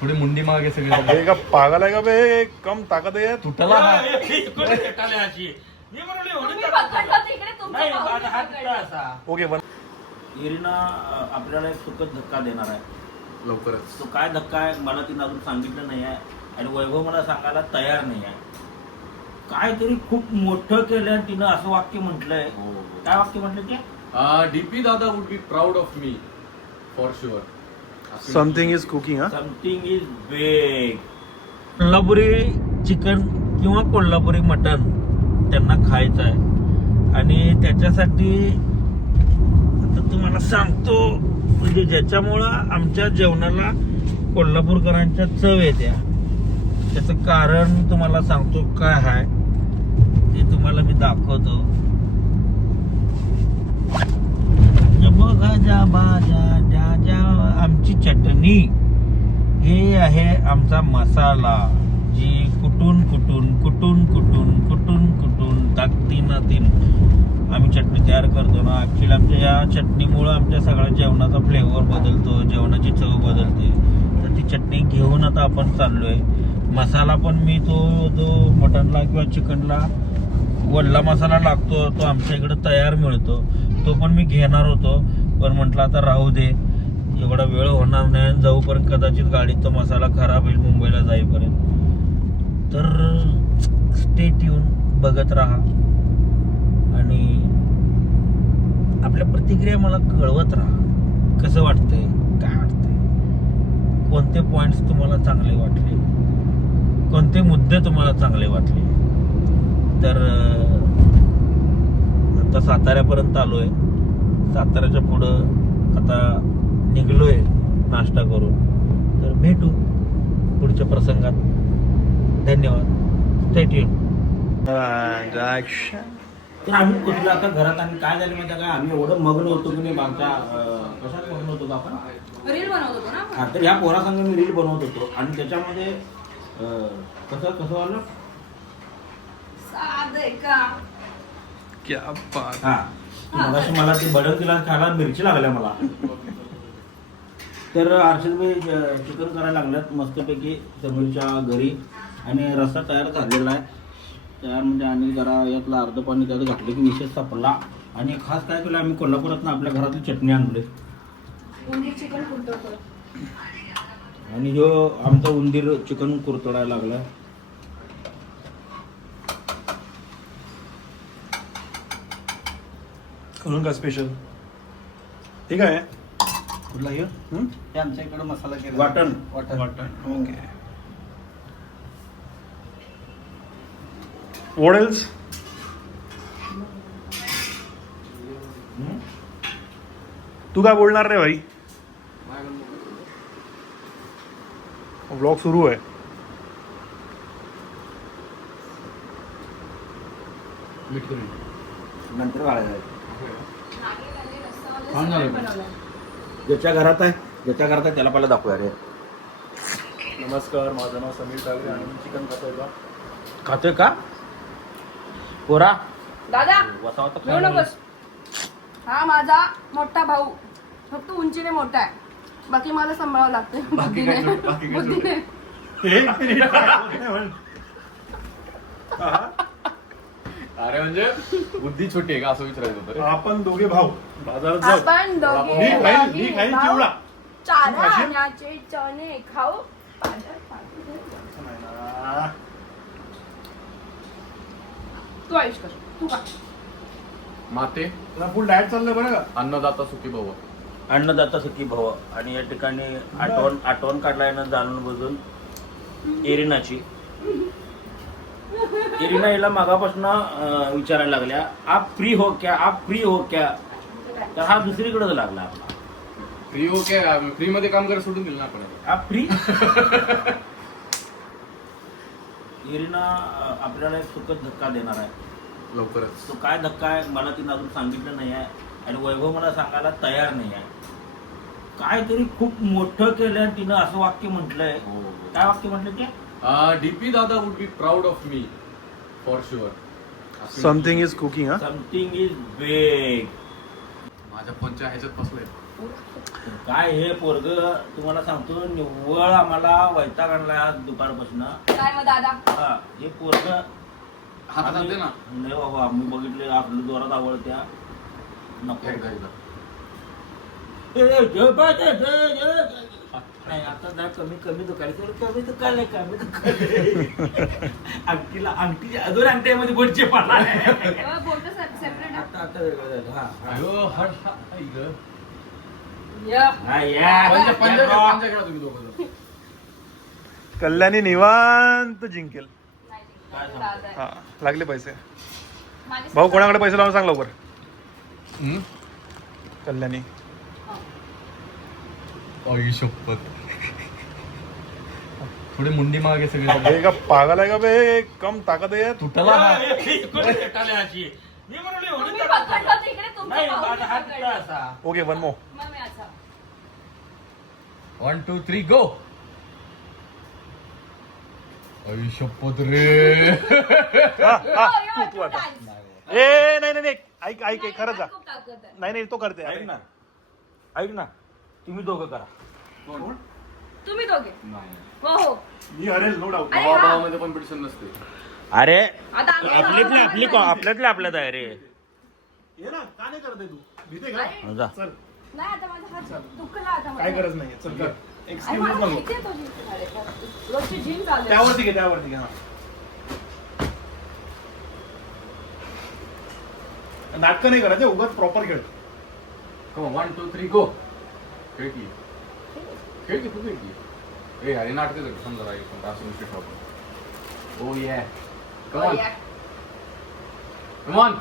थोडी मुंडी मागे सगळे. हे का पागल आहे का बे? कम ताकद आहे. तुटला हा. Okay one. इरिना अ, आपल्याला एक सुखद धक्का देणार आहे. लवकरच. तो काय धक्का आहे मला तिने अजून सांगितलं नाही आहे. आणि वैभव मला सांगायला तयार नाही आहे. काहीतरी खूप मोठं केलं तिनं असं वाक्य म्हटलंय. काय वाक्य म्हटलं ते? डीपी दादा would be proud of me for sure something is cooking हा something is beg Kolhapuri chicken किंवा कोल्हापुरी मटन त्यांना खायचं आहे. आणि त्याच्यासाठी आता तुम्हाला सांगतो म्हणजे ज्याच्यामुळं आमच्या जेवणाला कोल्हापूरकरांच्या चव येत्या. त्याचं कारण तुम्हाला सांगतो काय आहे ते तुम्हाला मी दाखवतो. बघा ज्या बाजा ज्या ज्या आमची चटणी. हे आहे आमचा मसाला जी कुटून कुटून कुटून कुटून कुटून कुटून ताकदीनातीन आम्ही चटणी तयार करतो ना. ॲक्च्युली आमच्या या चटणीमुळं आमच्या सगळ्या जेवणाचा फ्लेवर बदलतो जेवणाची चव बदलते. तर ती चटणी घेऊन आता आपण चाललो आहे मसाला पण मी तो जो मटनला किंवा चिकनला वडला मसाला लागतो तो आमच्या इकडं तयार मिळतो. तो पण मी घेणार होतो. पण म्हटलं आता राहू दे. एवढा वेळ होणार नाही. आणि जाऊपर्यंत कदाचित गाडीत तो मसाला खराब होईल मुंबईला जाईपर्यंत. तर स्टेट येऊन बघत राहा. आणि आपल्या प्रतिक्रिया मला कळवत राहा. कसं वाटतंय? काय वाटतंय? कोणते पॉईंट्स तुम्हाला चांगले वाटले? कोणते मुद्दे तुम्हाला चांगले वाटले? तर आता साताऱ्यापर्यंत आलोय. साताऱ्याच्या पुढं आता निघलोय नाश्ता करून. तर भेटू पुढच्या प्रसंगात. धन्यवाद. स्टेट तर आम्ही कुठलं आता घरात आम्ही काय झालं माहिती काय आम्ही एवढं मग्न होतो की नाही आमच्या कशात मग्न होतो आपण? रील बनवत होतो ना? आपण. हा, तर ह्या पोरासंग मी रील बनवत होतो. आणि त्याच्यामध्ये कसं कसं आलं साधं आहे का क्या बात. हा. मला ते बडन दिला खायला मिरची लागल्या मला. तर अर्षदभाई चिकन करायला लागल्यात मस्तपैकी समीरच्या घरी आणि रस्सा तयार झालेला आहे. तयार म्हणजे आणि जरा यातलं अर्ध पाणी त्यात घातलं की विशेष सापडला आणि खास काय केलं आम्ही कोल्हापुरातनं आपल्या घरातली चटणी आणली. आणि जो आमचा उंदीर चिकन कुरतडायला लागला म्हणून का स्पेशल ठीक आहे. कुठला हे? हे? आमच्या इकडे मसाला केला वाटण. वाटण. वाटण. ओके. else? तू काय बोलणार रे भाई? ब्लॉग सुरू आहे. नंतर वाढायला छान झालं पण. ज्याच्या घरात आहे ज्याच्या घरात आहे त्याला पहिला दाखवूया रे. नमस्कार माझं नाव समीर टागरे आणि मी चिकन खातोय का खातोय का? पोरा. दादा वता वता घेऊ नकोस. हा माझा मोठा भाऊ. फक्त उंचीने मोठा आहे. बाकी मला सांभाळावं लागतं बाकी काय बुद्धीने. बाकी काय बुद्धीने. अरे म्हणजे बुद्धी छोटी आहे का असं विचारायचं होतं रे? आपण दोघे भाऊ. बाजारात जाऊ. आपण दोघे मी खाईन मी खाईन भाऊ. चिवडा. चारा तू खाशील? आण्याचे चणे खाऊ. तू आयुष कर. तू का माते तुला फुल डाएट चाललंय बरं का? अन्नदाता सुखी भव. अन्नदाता सखी भव. आणि या ठिकाणी आठवण आठवण काढलाय ना जाणून बुजून. एरिनाची. एरिना हिला मागापासून विचारायला लागल्या आप फ्री हो क्या? आप फ्री हो क्या? तर हा दुसरीकडे लागला आपला. फ्री हो काय? फ्री मध्ये काम करायला सोडून दिलं ना आपण. आप फ्री एरिना अं, आपल्याला एक सुखद धक्का देणार आहे. लवकरच. तो काय धक्का आहे मला तिने अजून सांगितलं नाही आहे. आणि वैभव मला सांगायला तयार नाही आहे. काहीतरी खूप मोठं केलं तिनं असं वाक्य म्हटलंय. काय वाक्य म्हटलं ते? डीपी दादा would be proud of me for sure something is cooking something is beg माझ्या फोनच्या ह्याच्यात बसलोय. काय हे पोरग? तुम्हाला सांगतो निव्वळ आम्हाला वैताग आणला आज दुपारपासून. काय मग दादा? हा हे पोरग हातात ना. नाही बाबा आम्ही बघितले आपलं जोरात आवडत्या. नको. एकदा एकदा ए. नाही आता कमी कमी दुखायला तर कमी दुखायला कमी दुखायला अंगठीला अंगठीच्या अजून अंगठ्यामध्ये बोटचे पाडला बोलतो सेपरेट आता आता वेगळं झालं. हा हा. अयो हट हा आई गं. हा, या. पंजा पंजा या, खेळा, पंजा खेळा तुम्ही दोघं जण. कल्याणी निवांत जिंकेल. हा लागले पैसे. भाऊ कोणाकडे पैसे लावून सांग लवकर? कल्याणी. आई शपथ. थोडी मुंडी मागे सगळे. हे का पागल आहे का बे? कम ताकद आहे तुटला हा. ए, कोणी पेटाले अशी? मी म्हणलो, एवढी तुम्ही ताकद पकडलं होतं इकडे तुमचा नाही भाऊ माझा हात पकडला. तुटला असा. ओके वन मो मग मी असा वन टू थ्री गो आई शपथ रे. यो, यो, तू आता. dance. ए नाही नाही नाही. ऐक ऐक नाही, ऐक खरंच खूप ताकद आहे. नाही नाही तो करते ऐक ना. ऐक ना. तुम्ही दोघं करा. तुम्ही दोघे. हो हो. मी हरेल नो डाऊट अरे हा. मध्ये कॉम्पिटिशन नसते. अरे आता आपल्यातली आपली आपल्यातली आपल्यात आहे. रे ये ना का नाही करत आहे तू? भीते का अरे, जा. चल. नाही आता माझा हात दुखला आता काय माझा. गरज नाही चल कर अरे, एक्सक्यूज मला नको माहिती आहे तो जिम आहे. रोजची जिम चालू आहे. त्यावरती घे त्यावरती घे हा. नाटकं नाही करायचं उगाच प्रॉपर खेळ. वन टू थ्री गो खेळ खेळ की तू खेळ की ए अरे नाटक समजा एक असं ठोक ओ ये कमॉन. कमॉन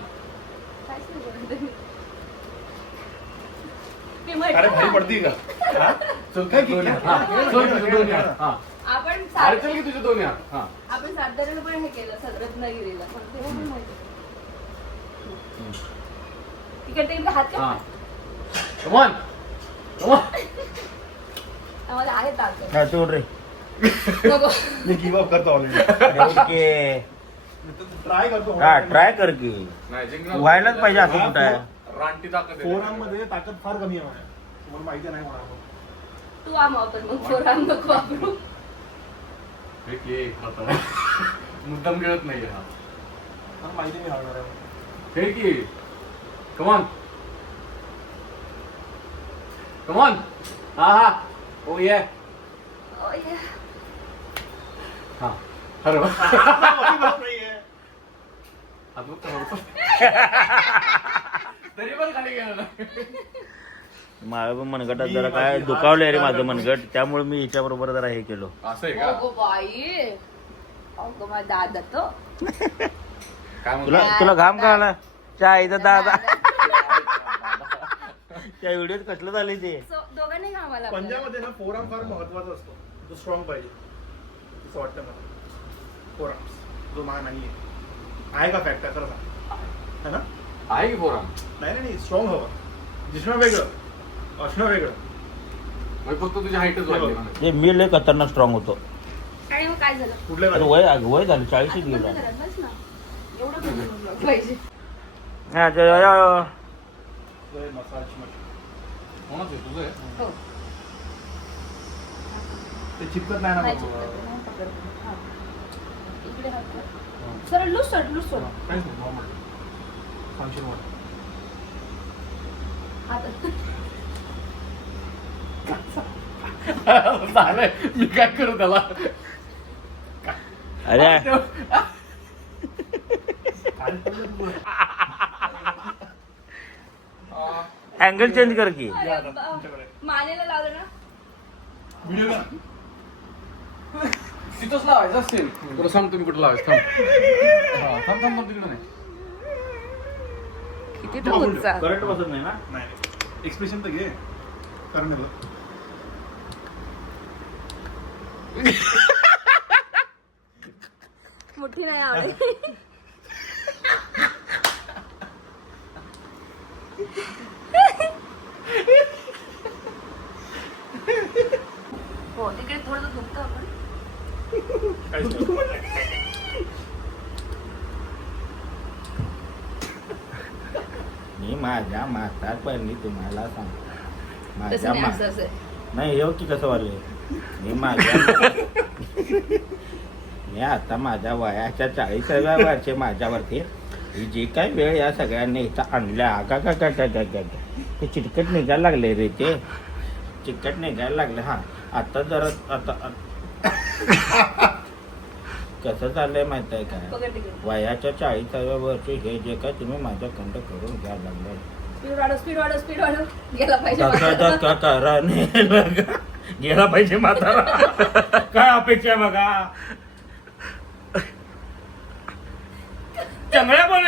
अरे भारी पडती का? हा? चल काय दोन की- हात. हा, चल तुझे दोन हात. हा. आपण अरे चल की तुझे दोन हात. हा. आपण साताऱ्याला पण हे केलं रत्नागिरीला पण तेव्हा पण माहिती. तिकडे तिकडे हात हा. का कमॉन कमॉन आम्हाला आहे ताकद हा सोड रे. नको. मी गिव अप करतो ऑलरेडी ओके ट्राय करतो. हा ट्राय कर की. नाही जिंकणार. व्हायलाच पाहिजे असं कुठं आहे? रानटी ताकद आहे. फोरममध्ये ताकद फार कमी आहे माझ्या. तुम्हाला माहिती नाही कोणाला. तू आम मग फोराम नको वापरू. हे. मुद्दाम खेळत नाही हा. मला माहिती नाही आहे. कमॉन कमॉन हा हा. ओ ये Oh, yeah. हा होतो. तरी पण खाली गेला ना. माझं पण मनगटात जरा काय दुखावलंय रे माझं मनगट. त्यामुळे मी हिच्या बरोबर जरा हे केलो. असं आहे का? अगो बाई. अगो माझा दादा तो. काय तुला तुला घाम का आला? चायचा दादा. त्या व्हिडिओत कसलं झालंय ते? So, दोघांनी आपल्याला. पंजाबमध्ये ना फोराम फार महत्त्वाचा असतो. तो स्ट्रॉंग पाहिजे. असं वाटतं मला. फोराम जो मा नाहीये. आहे का फॅक्टर खरं सांग. है ना? आहे की फोरम नाही नाही, नाही. स्ट्रॉंग हवं. दिसणं वेगळं. असणं वेगळं. मग फक्त तुझी हाईटच वाढली म्हणे. ते मी लय खतरनाक स्ट्रॉंग होतो. आणि मग काय झालं? कुठल्या वय वय झालं चाळीशीत आता गेलो. बंद करा, बस ना. एवढं पण नाही पाहिजे. हा, ते- अ- मसाज कोणाचं आहे तुझं आहे? हो ते चिपकत नाही ना नाही बरोबर. चिपकत, नाही पकडत. हा. इकडे हात कर. सरळ लूज सोड लूज सोड काहीच नाही नॉर्मल हात झालंय मी काय करू त्याला अरे अँगल चेंज कर की. मानेला लावलं ना. व्हिडिओ का तिथंच लावायचं असेल. तुला सांगतो मी कुठं लावायचं? थांब. हा, थांब थांब थांब तिकडे नाही. किती तो उत्साह करंट बसत नाही ना? नाही एक्सप्रेशन तर घे. कारण मोठी नाही आवडे हो तिकडे थोडं दुखतं आपण. काहीच नाही. मी माझ्या म्हातारपणी तुम्हाला सांगतो तसं माझ्या नाही मा असं असं. नाही हे की कसं वाले मी माझ्या मी आता माझ्या वयाच्या चाळीसाव्या वर्षी माझ्यावरती ही जी काय वेळ या सगळ्यांनी इथं आणल्या. का का का का का का ते चिटकट निघायला लागले रे ते. चिटकट निघायला लागले हा. आता जरा आता कसं चाललंय माहीत आहे काय? पकड तिकडे. वयाच्या चाळीसाव्या वर्षी हे जे काय तुम्ही माझ्याकडं करून घ्यायला लागलाय स्पीड वाढव स्पीड वाढव स्पीड वाढव. गेला पाहिजे धक्का म्हातारा. धक्का कराने लगा. गेला पाहिजे म्हातारा काय अपेक्षा आहे बघा? चांगल्या बोल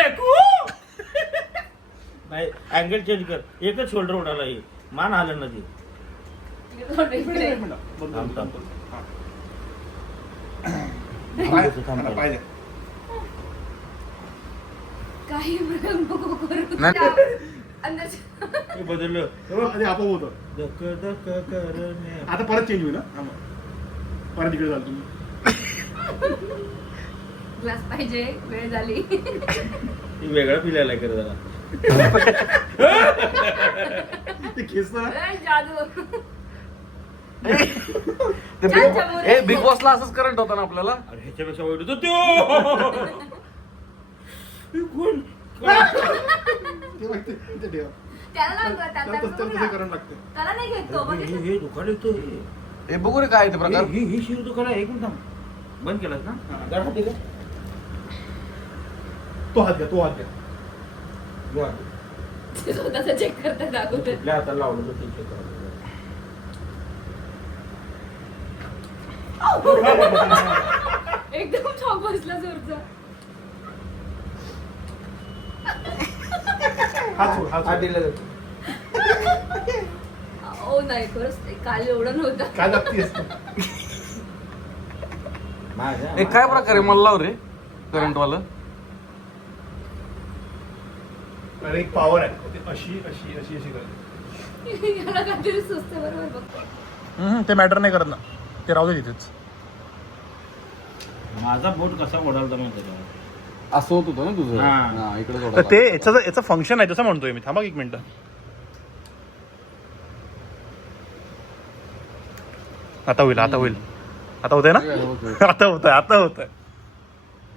नाही अँगल चेंज कर. एकच शोल्डर उडाला हे मान आलं ना काही. अंदाज हे बदललं बघ, आधी आपोआप होतं धक्क करणे आता परत चेंज होईल ना हा, मग. परत इकडे जाल तुम्ही ग्लास पाहिजे वेळ झाली हे वेगळा फिरायला कर जरा ते खेचतं जादू ते बिग. ए बिग बॉसला असंच करंट होता ना आपल्याला? अरे ह्याच्यापेक्षा वाईट होतो हे कोण? ते माहिती ते ठेवा त्याला नाही गं, त्याला त्याला तसं- त्याला त्याला तसं करावं लागतं त्याला नाही घेत तो हे बघितलं हे दुकान येतो हे बघू रे काय आहे ते प्रकार. हे हे शिव दुकान आहे एक मिनिट बंद केलास ना? हा. गाड हात दे गं. तो हात घ्या तो हात घ्या. ते स्वतःचा चेक करतात अगोदर. कुठल्या हाताला लावलं तर ते check एकदम शॉक बसला जोरचा हात सोड हात सोड. ओ नाही खरंच ते काल एवढं नव्हतं. काय लागते असतं माझ्या- हे काय प्रकार आहे? मला लाव रे करंट वाला अरे एक पॉवर आहे. ते अशी अशी अशी अशी करते याला काहीतरी सुस्त बरोबर बघतो ते मॅटर नाही करत ना. ते राहू दे तिथेच. माझा बोट कसा ओढालता माहिती आहे का? असं होत होतं ना तुझं? हा. हा इकडे तर जोडायला. ते याचं याचं फंक्शन आहे तसं म्हणतोय मी. थांबा एक मिनिट. आता होईल आता होईल. आता होतंय ना? होतं. आता होतंय आता होतंय.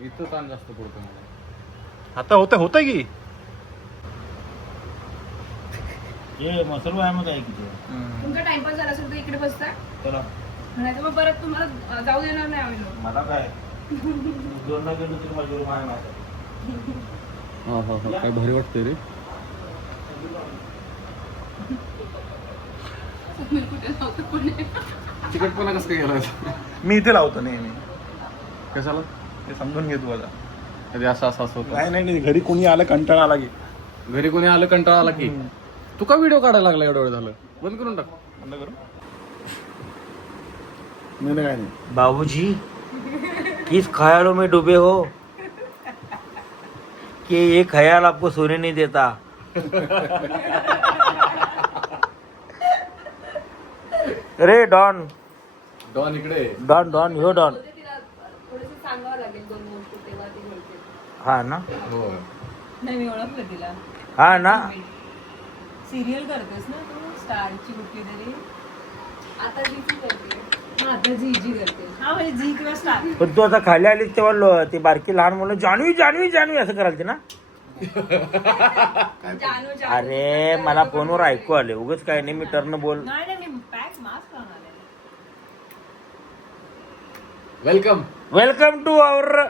इथं ताण जास्त पडतो मला. आता होतंय होतंय की. हे मसल व्यायाम आहे किती तुमचा टाइमपास झाला असेल तर इकडे बसता. चला. नाही तर मग परत तुम्हाला जाऊ देणार नाही आम्ही लोक. मला काय? दोनदा गेलो तरी मारतात. हा हा हा. काय भारी वाटतंय रे. मी कुठे नव्हतं पुणे कसं काय गेला मी इथे लावतो नेहमी. कशाला? ते समजून घे आता. कधी असं असं असं होतं. नाही नाही नाही, घरी कोणी आलं कंटाळा आला की. घरी कोणी आलं कंटाळा आला की. तू का व्हिडिओ काढायला लागला एवढं वेळ झालं? बंद करून टाक. बंद करू? नाही नाही, काय नाही। बाबूजी किस ख्यालों में डूबे हो कि ये ख्याल आपको सोने नहीं देता? अरे डॉन। डॉन इकडे डॉन डॉन ह्यो डॉन। सांगावं लागेल दोन गोष्टी तेव्हा ती बोलते. हा ना? हो नाही मी ओळखलं तिला. हा ना? सिरियल करतेस ना तू? स्टारची कुठली तरी? आता जी करते हा आता झी जी करते. हा म्हणजे झी पण तू आता खाली आलीस तेव्हा लो- ती बारकी लहान मुलं जाणवी जाणवी जाणवी असं करायला ना? जानू जानू. अरे मला फोनवर ऐकू आले उगाच काय नाही मी टर्न बोल. नाही नाही मी पॅक मास्क लावून आले वेलकम. Welcome to our.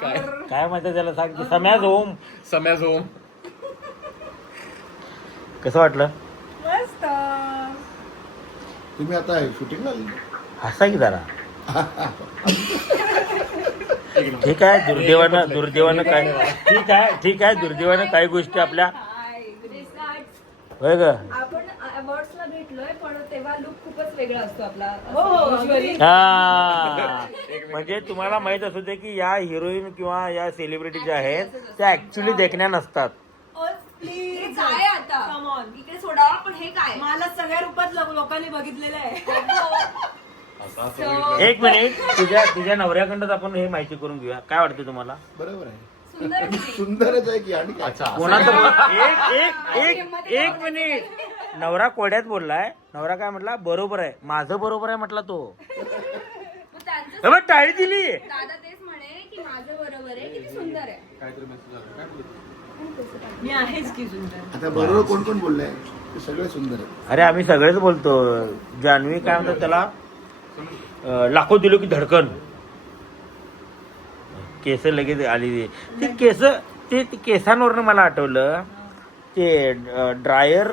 काय? म्हणतात त्याला सांग की सम्याज होम सम्याज होम कसं वाटलं? मस्त. तुम्ही आता शूटिंगला हसा की जरा. ठीक आहे दुर्दैवानं दुर्दैवानं काय ठीक आहे ठीक आहे दुर्दैवानं काही गोष्टी आपल्या हाय ग. आपण अवॉर्ड्सला भेटलोय पण तेव्हा लुक खूपच वेगळा असतो आपला. हो, हो. हा. म्हणजे तुम्हाला माहीत असू दे की या हिरोईन किंवा या सेलिब्रिटी ज्या आहेत त्या ऍक्च्युली देखण्या नसतात. प्लीज काय on. इकडे सोडा पण हे काय? मला सगळ्या रूपात लो- लोकांनी बघितलेलं आहे. असं असं So- एक मिनिट तुझ्या तुझ्या नवऱ्याकडनं आपण हे माहिती करून घेऊया. काय वाटतं तुम्हाला? बरोबर आहे. सुंदर ती. सुंदरच आहे की आणि काय? अच्छा असं कोणाचं? एक एक एक एक मिनिट नवरा कोड्यात बोललाय. नवरा काय म्हटला? बरोबर आहे. माझं बरोबर आहे म्हटला तो. मग त्यांचं हे बघ, टाळी दिली. दादा तेच म्हणे की माझं बरोबर आहे किती सुंदर आहे. काहीतरी मेसेज आला. काय बोलतो? मी आहेच की सुंदर. आता बरोबर कोण कोण बोललंय? ते सगळे सुंदर आहे अरे आम्ही सगळेच बोलतो. जान्हवी काय म्हणतात त्याला? अं, लाखो दिलो की धडकन. केस लगेच आली. ते केस ते ते केसांवरनं मला आठवलं. ते ड्रायर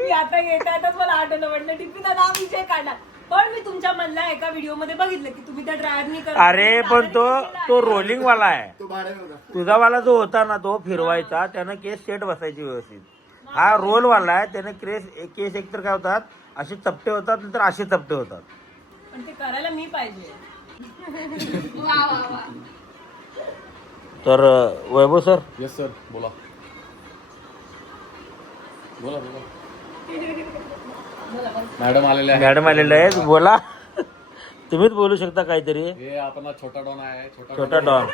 मी आता येता येताच मला आठवलं. म्हटलं टिपीचा नाव विषय काढला पण मी तुमच्या मधल्या एका व्हिडिओमध्ये बघितलं की तुम्ही त्या ड्रायव्हरनी अरे पण तो तो रोलिंग वाला आहे. तो भाड्याने होता तुझा वाला जो होता ना तो फिरवायचा त्यानं केस सेट बसायची व्यवस्थित. हा रोल वाला आहे त्याने केस केस एकतर काय होतात असे चपटे होतात नंतर असे चपटे होतात. पण ते करायला मी पाहिजे. वा वा वा. तर अं, वैभव सर? येस सर बोला. बोला बोला. मॅडम आलेले आहे मॅडम आलेले आहेत. बोला. तुम्हीच बोलू शकता काहीतरी. हे आपला छोटा डॉन आहे. छोटा डॉन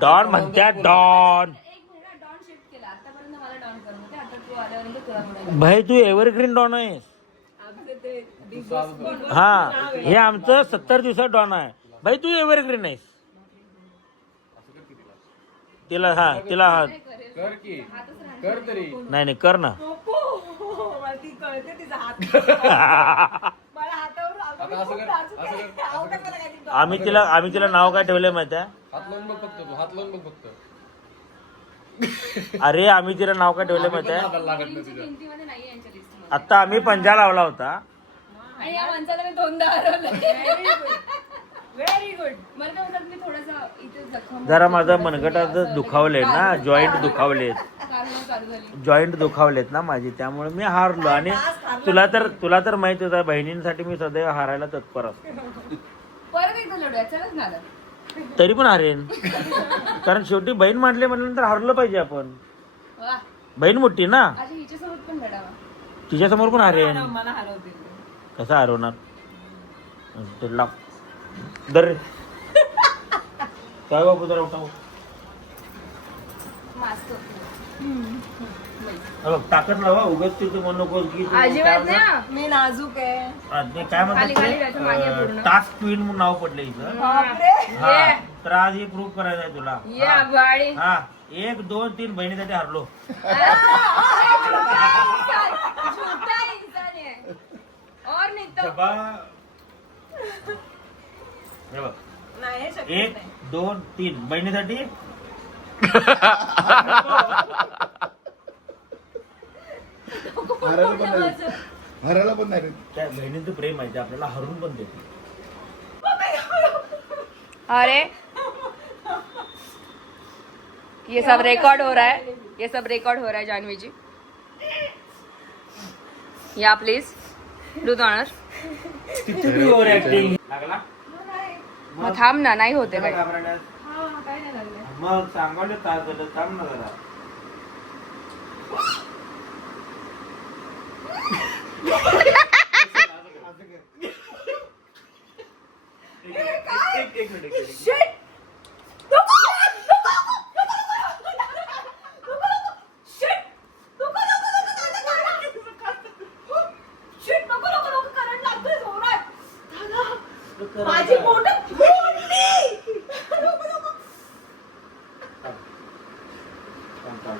डॉन. म्हणत्यात डॉन. एक महिना डॉन शिफ्ट केला आतापर्यंत मला डॉन. करत होते आता तू आल्यानंतर तुला म्हणाले भाई तू एव्हरग्रीन डॉन आहे आमचं ते बिग दुसरा बॉस हा हे आमचं सत्तर दिवसात डॉन आहे. भाई तू एव्हरग्रीन आहेस. तिला हा तिला हा. कर की. कर तरी. नाही नाही कर ना. मला ती कळते तिचा हात मला हातावर आता असं कर असं कर असं कर. आवडत मला काहीतरी आम्ही तिला आम्ही तिला नाव काय ठेवलंय माहिती आहे? हात लावून बघ फक्त तू हात लावून बघ फक्त. अरे आम्ही तिला नाव काय ठेवलंय माहिती आहे? हाताला लागत नाही तुझ्या भिंतीमध्ये नाही यांच्या लिस्टमध्ये. आता आम्ही पंजा लावला होता. आणि या माणसाला मी दोनदा हरवलं व्हेरी गुड मला काय म्हणतात मी थोडस इथे जखम जरा माझा मनगटात दुखावले ना जॉईंट दुखावलेत. झाली जॉईंट दुखावलेत ना माझे त्यामुळे मी हारलो. आणि तुला तर तुला तर माहिती होता बहिणींसाठी मी सदैव हारायला तत्पर असतो. परत एकदा लढूया चलच ना तरी पण हारेन. कारण शेवटी बहीण मांडले म्हटल्यानंतर हारलं पाहिजे आपण. बहीण मोठी ना? पण तिच्यासमोर पण हारेन? कसं हरवणार? दर. रे. काय बाबू जरा उठाव. ताकद लावा उगाच तू तू म्हणू नकोस की अजिबात नाही मी नाजूक आहे. काय खाली- खाली जायचं, मागे म्हणतात पूर्ण. टास्क क्वीन म्हणून नाव पडलं इथं. बापरे. हा तर आज हे प्रूव्ह करायचं आहे तुला. ये हा. एक दोन तीन बहिणीसाठी हारलो. झूठा इंसान. है और नहीं तो जबा. हे बघ. नाही हे शक्य एक दोन तीन. बहिणीसाठी हरायला पण नाही. हरायला पण नाही. त्या बहिणीचं प्रेम आहे ते आपल्याला हरून पण देते. अरे. ये सब रिकॉर्ड हो रहा है. ये सब रिकॉर्ड हो रहा है जानवी जी. या प्लीज डू द ऑनर किती ओव्हर ऍक्टिंग लागला? मग थांब ना नाही होते घाबरण्यात? मग सांगावले तास झालं थांब ना जरा Yeah एक मिनिट, एक मिनिट. माझी बोट थांब, थांब,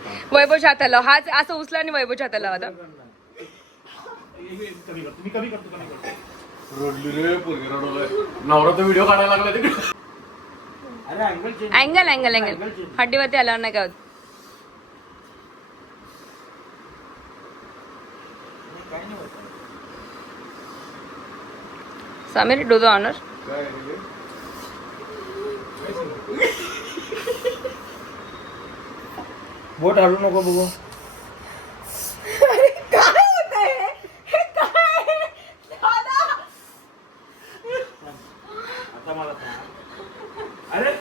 थांब. वैभव छाताला हाच असं उचला आणि वैभव हाताला आता रडली रे पोरगी रडवलंय नवरा तर व्हिडिओ काढायला लागला तिकडे अँगल अँगल अँगल हड्डीवरती आल्यावर नाही काय होत. समीर डू द ऑनर काय बोट हलू नको बघू.